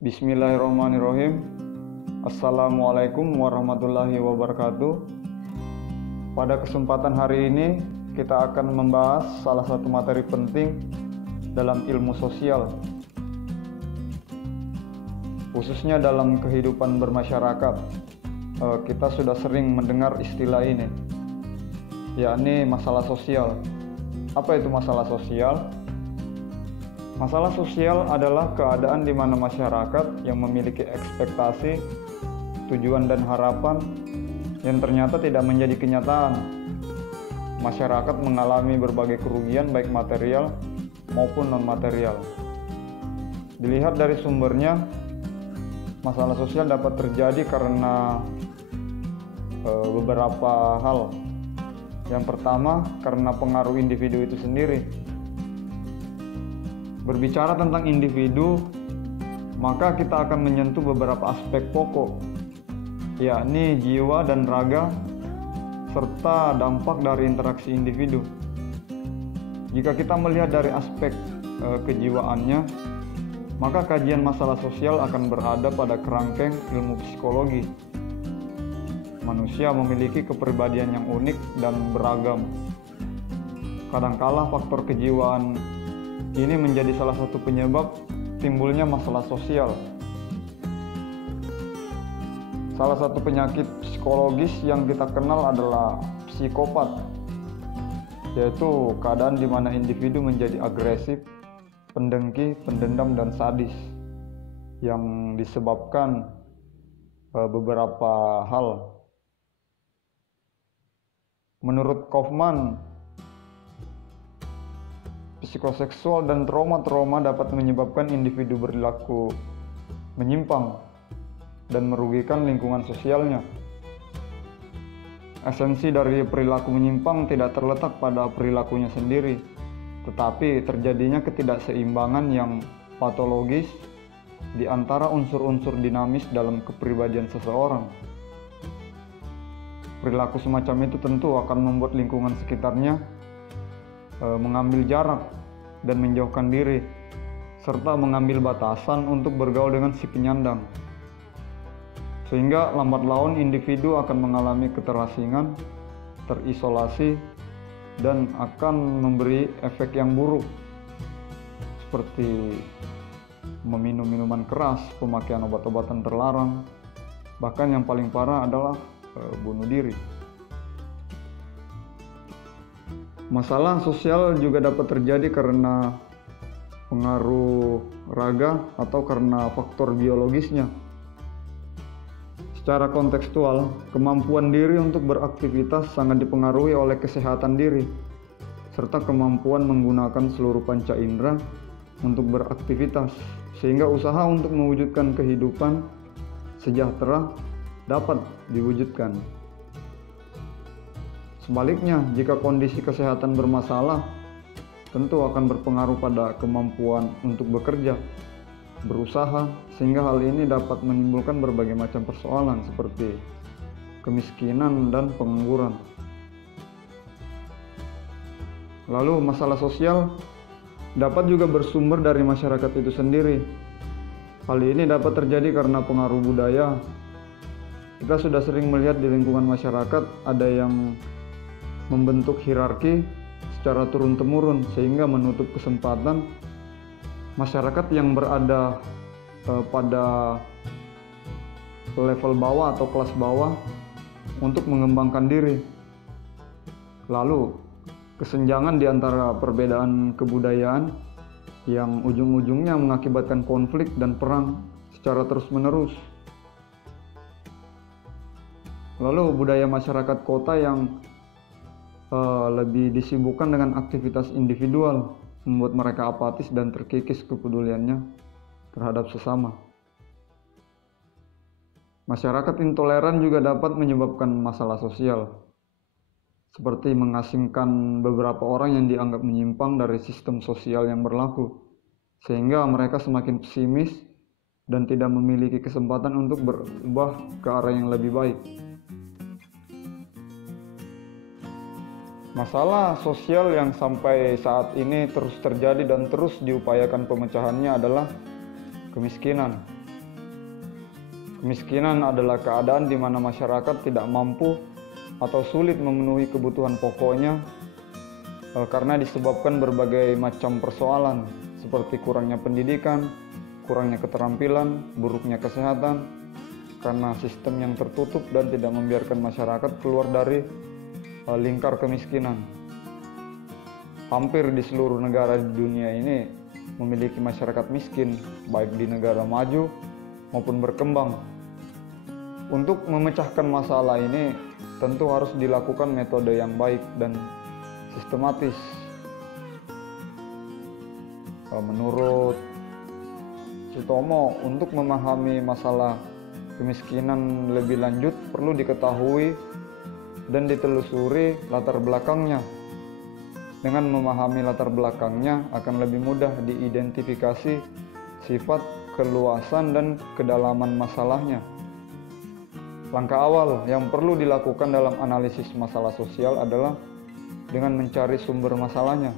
Bismillahirrahmanirrahim. Assalamualaikum warahmatullahi wabarakatuh. Pada kesempatan hari ini kita akan membahas salah satu materi penting dalam ilmu sosial, khususnya dalam kehidupan bermasyarakat. Kita sudah sering mendengar istilah ini, yakni masalah sosial. Apa itu masalah sosial? Masalah sosial adalah keadaan di mana masyarakat yang memiliki ekspektasi, tujuan dan harapan yang ternyata tidak menjadi kenyataan. Masyarakat mengalami berbagai kerugian baik material maupun non-material. Dilihat dari sumbernya, masalah sosial dapat terjadi karena beberapa hal. Yang pertama, karena pengaruh individu itu sendiri. Berbicara tentang individu, maka kita akan menyentuh beberapa aspek pokok, yakni jiwa dan raga, serta dampak dari interaksi individu. Jika kita melihat dari aspek kejiwaannya, maka kajian masalah sosial akan berada pada kerangkeng ilmu psikologi. Manusia memiliki kepribadian yang unik dan beragam. Kadangkala faktor kejiwaan ini menjadi salah satu penyebab timbulnya masalah sosial. Salah satu penyakit psikologis yang kita kenal adalah psikopat, yaitu keadaan di mana individu menjadi agresif, pendengki, pendendam, dan sadis yang disebabkan beberapa hal. Menurut Kaufman, psikoseksual dan trauma-trauma dapat menyebabkan individu berlaku menyimpang dan merugikan lingkungan sosialnya. Esensi dari perilaku menyimpang tidak terletak pada perilakunya sendiri, tetapi terjadinya ketidakseimbangan yang patologis di antara unsur-unsur dinamis dalam kepribadian seseorang. Perilaku semacam itu tentu akan membuat lingkungan sekitarnya mengambil jarak dan menjauhkan diri, serta mengambil batasan untuk bergaul dengan si penyandang. Sehingga lambat laun individu akan mengalami keterasingan, terisolasi, dan akan memberi efek yang buruk, seperti meminum minuman keras, pemakaian obat-obatan terlarang, bahkan yang paling parah adalah bunuh diri. Masalah sosial juga dapat terjadi karena pengaruh raga atau karena faktor biologisnya. Secara kontekstual, kemampuan diri untuk beraktivitas sangat dipengaruhi oleh kesehatan diri, serta kemampuan menggunakan seluruh panca indera untuk beraktivitas, sehingga usaha untuk mewujudkan kehidupan sejahtera dapat diwujudkan. Sebaliknya, jika kondisi kesehatan bermasalah, tentu akan berpengaruh pada kemampuan untuk bekerja, berusaha, sehingga hal ini dapat menimbulkan berbagai macam persoalan seperti kemiskinan dan pengangguran. Lalu, masalah sosial dapat juga bersumber dari masyarakat itu sendiri. Hal ini dapat terjadi karena pengaruh budaya. Kita sudah sering melihat di lingkungan masyarakat ada yang membentuk hierarki secara turun-temurun sehingga menutup kesempatan masyarakat yang berada pada level bawah atau kelas bawah untuk mengembangkan diri. Lalu, kesenjangan di antara perbedaan kebudayaan yang ujung-ujungnya mengakibatkan konflik dan perang secara terus-menerus. Lalu, budaya masyarakat kota yang lebih disibukkan dengan aktivitas individual membuat mereka apatis dan terkikis kepeduliannya terhadap sesama. Masyarakat intoleran juga dapat menyebabkan masalah sosial, seperti mengasingkan beberapa orang yang dianggap menyimpang dari sistem sosial yang berlaku, sehingga mereka semakin pesimis dan tidak memiliki kesempatan untuk berubah ke arah yang lebih baik. Masalah sosial yang sampai saat ini terus terjadi dan terus diupayakan pemecahannya adalah kemiskinan. Kemiskinan adalah keadaan di mana masyarakat tidak mampu atau sulit memenuhi kebutuhan pokoknya karena disebabkan berbagai macam persoalan seperti kurangnya pendidikan, kurangnya keterampilan, buruknya kesehatan, karena sistem yang tertutup dan tidak membiarkan masyarakat keluar dari lingkar kemiskinan. Hampir di seluruh negara di dunia ini memiliki masyarakat miskin, baik di negara maju maupun berkembang. Untuk memecahkan masalah ini tentu harus dilakukan metode yang baik dan sistematis. Menurut Sutomo, untuk memahami masalah kemiskinan lebih lanjut perlu diketahui dan ditelusuri latar belakangnya. Dengan memahami latar belakangnya akan lebih mudah diidentifikasi sifat, keluasan, dan kedalaman masalahnya. Langkah awal yang perlu dilakukan dalam analisis masalah sosial adalah dengan mencari sumber masalahnya.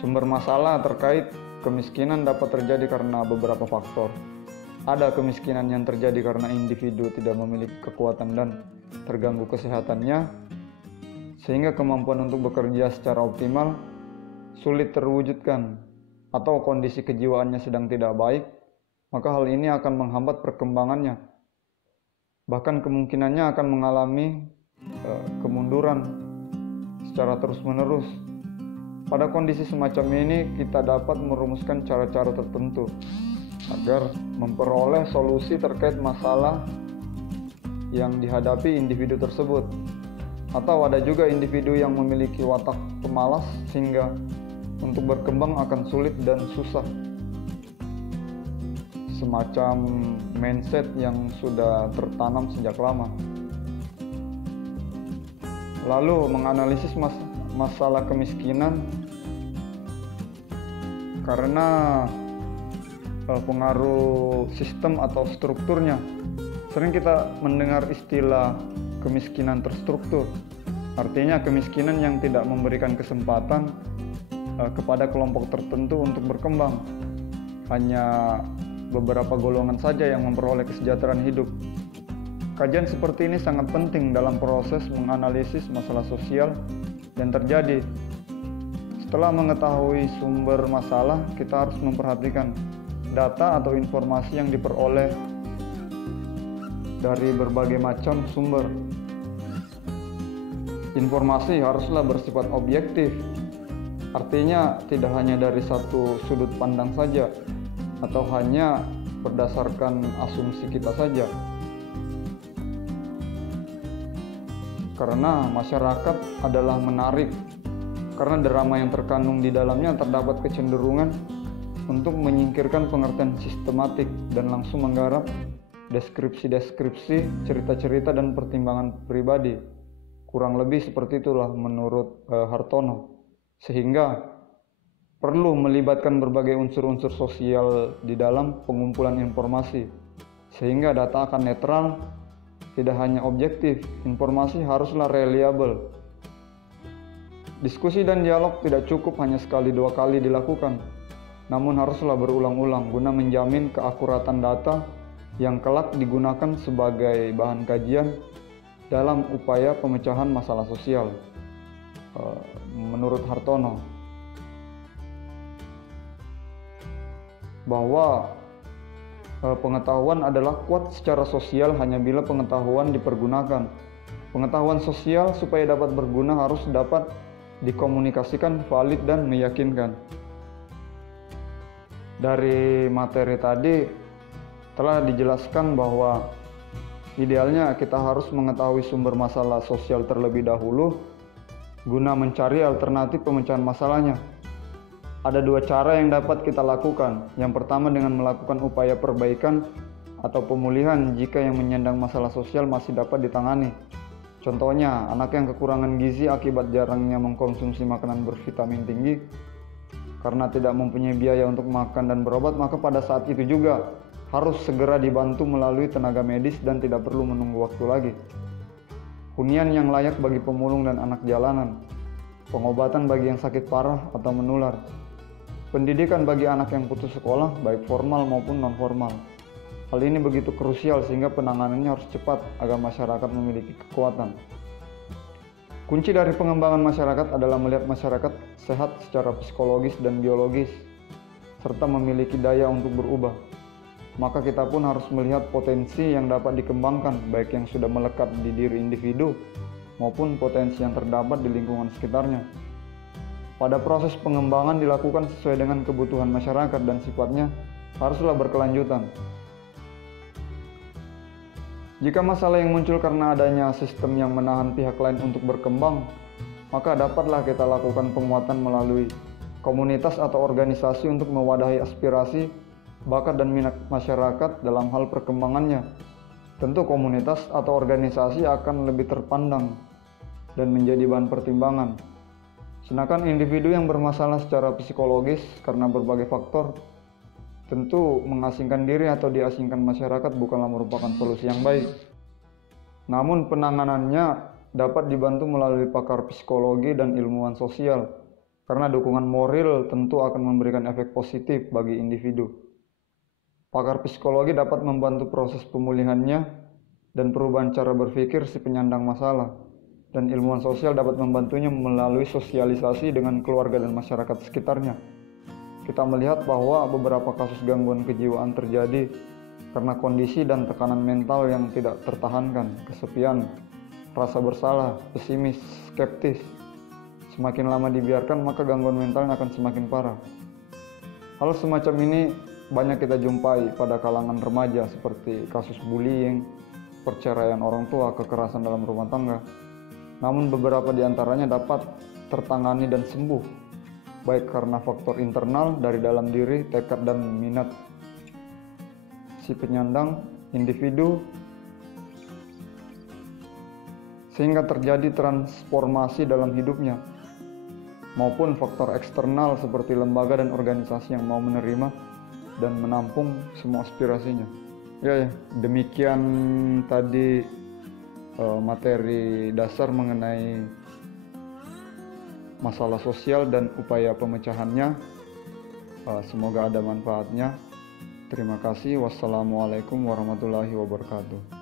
Sumber masalah terkait kemiskinan dapat terjadi karena beberapa faktor. Ada kemiskinan yang terjadi karena individu tidak memiliki kekuatan dan terganggu kesehatannya, sehingga kemampuan untuk bekerja secara optimal sulit terwujudkan, atau kondisi kejiwaannya sedang tidak baik, maka hal ini akan menghambat perkembangannya. Bahkan kemungkinannya akan mengalami kemunduran secara terus-menerus. Pada kondisi semacam ini, kita dapat merumuskan cara-cara tertentu agar memperoleh solusi terkait masalah yang dihadapi individu tersebut. Atau ada juga individu yang memiliki watak pemalas sehingga untuk berkembang akan sulit dan susah. Semacam mindset yang sudah tertanam sejak lama. Lalu menganalisis masalah kemiskinan karena pengaruh sistem atau strukturnya. Sering kita mendengar istilah kemiskinan terstruktur, artinya kemiskinan yang tidak memberikan kesempatan kepada kelompok tertentu untuk berkembang. Hanya beberapa golongan saja yang memperoleh kesejahteraan hidup. Kajian seperti ini sangat penting dalam proses menganalisis masalah sosial yang terjadi. Setelah mengetahui sumber masalah, kita harus memperhatikan data atau informasi yang diperoleh dari berbagai macam sumber. Informasi haruslah bersifat objektif, artinya tidak hanya dari satu sudut pandang saja atau hanya berdasarkan asumsi kita saja. Karena masyarakat adalah menarik, karena drama yang terkandung di dalamnya terdapat kecenderungan untuk menyingkirkan pengertian sistematik dan langsung menggarap deskripsi-deskripsi, cerita-cerita, dan pertimbangan pribadi. Kurang lebih seperti itulah menurut Hartono. Sehingga perlu melibatkan berbagai unsur-unsur sosial di dalam pengumpulan informasi. Sehingga data akan netral, tidak hanya objektif, informasi haruslah reliable. Diskusi dan dialog tidak cukup hanya sekali dua kali dilakukan, namun haruslah berulang-ulang guna menjamin keakuratan data yang kelak digunakan sebagai bahan kajian dalam upaya pemecahan masalah sosial. Menurut Hartono, bahwa pengetahuan adalah kuat secara sosial hanya bila pengetahuan dipergunakan. Pengetahuan sosial supaya dapat berguna harus dapat dikomunikasikan, valid, dan meyakinkan. Dari materi tadi telah dijelaskan bahwa idealnya kita harus mengetahui sumber masalah sosial terlebih dahulu guna mencari alternatif pemecahan masalahnya. Ada dua cara yang dapat kita lakukan. Yang pertama dengan melakukan upaya perbaikan atau pemulihan jika yang menyandang masalah sosial masih dapat ditangani. Contohnya, anak yang kekurangan gizi akibat jarangnya mengkonsumsi makanan bervitamin tinggi karena tidak mempunyai biaya untuk makan dan berobat, maka pada saat itu juga harus segera dibantu melalui tenaga medis dan tidak perlu menunggu waktu lagi. Hunian yang layak bagi pemulung dan anak jalanan, pengobatan bagi yang sakit parah atau menular, pendidikan bagi anak yang putus sekolah baik formal maupun non-formal, Hal ini begitu krusial sehingga penanganannya harus cepat agar masyarakat memiliki kekuatan. Kunci dari pengembangan masyarakat adalah melihat masyarakat sehat secara psikologis dan biologis, serta memiliki daya untuk berubah. Maka kita pun harus melihat potensi yang dapat dikembangkan, baik yang sudah melekat di diri individu maupun potensi yang terdapat di lingkungan sekitarnya. Pada proses pengembangan dilakukan sesuai dengan kebutuhan masyarakat dan sifatnya haruslah berkelanjutan. Jika masalah yang muncul karena adanya sistem yang menahan pihak lain untuk berkembang, maka dapatlah kita lakukan penguatan melalui komunitas atau organisasi untuk mewadahi aspirasi, bakat dan minat masyarakat dalam hal perkembangannya. Tentu komunitas atau organisasi akan lebih terpandang dan menjadi bahan pertimbangan. Sedangkan individu yang bermasalah secara psikologis karena berbagai faktor, tentu mengasingkan diri atau diasingkan masyarakat bukanlah merupakan solusi yang baik. Namun penanganannya dapat dibantu melalui pakar psikologi dan ilmuwan sosial, karena dukungan moral tentu akan memberikan efek positif bagi individu. Pakar psikologi dapat membantu proses pemulihannya dan perubahan cara berpikir si penyandang masalah, dan ilmuwan sosial dapat membantunya melalui sosialisasi dengan keluarga dan masyarakat sekitarnya. Kita melihat bahwa beberapa kasus gangguan kejiwaan terjadi karena kondisi dan tekanan mental yang tidak tertahankan, kesepian, rasa bersalah, pesimis, skeptis. Semakin lama dibiarkan, maka gangguan mentalnya akan semakin parah. Hal semacam ini banyak kita jumpai pada kalangan remaja seperti kasus bullying, perceraian orang tua, kekerasan dalam rumah tangga. Namun beberapa di antaranya dapat tertangani dan sembuh, baik karena faktor internal dari dalam diri, tekad dan minat si penyandang individu, sehingga terjadi transformasi dalam hidupnya, maupun faktor eksternal seperti lembaga dan organisasi yang mau menerima dan menampung semua aspirasinya. Ya, demikian tadi materi dasar mengenai masalah sosial dan upaya pemecahannya. Semoga ada manfaatnya. Terima kasih. Wassalamualaikum warahmatullahi wabarakatuh.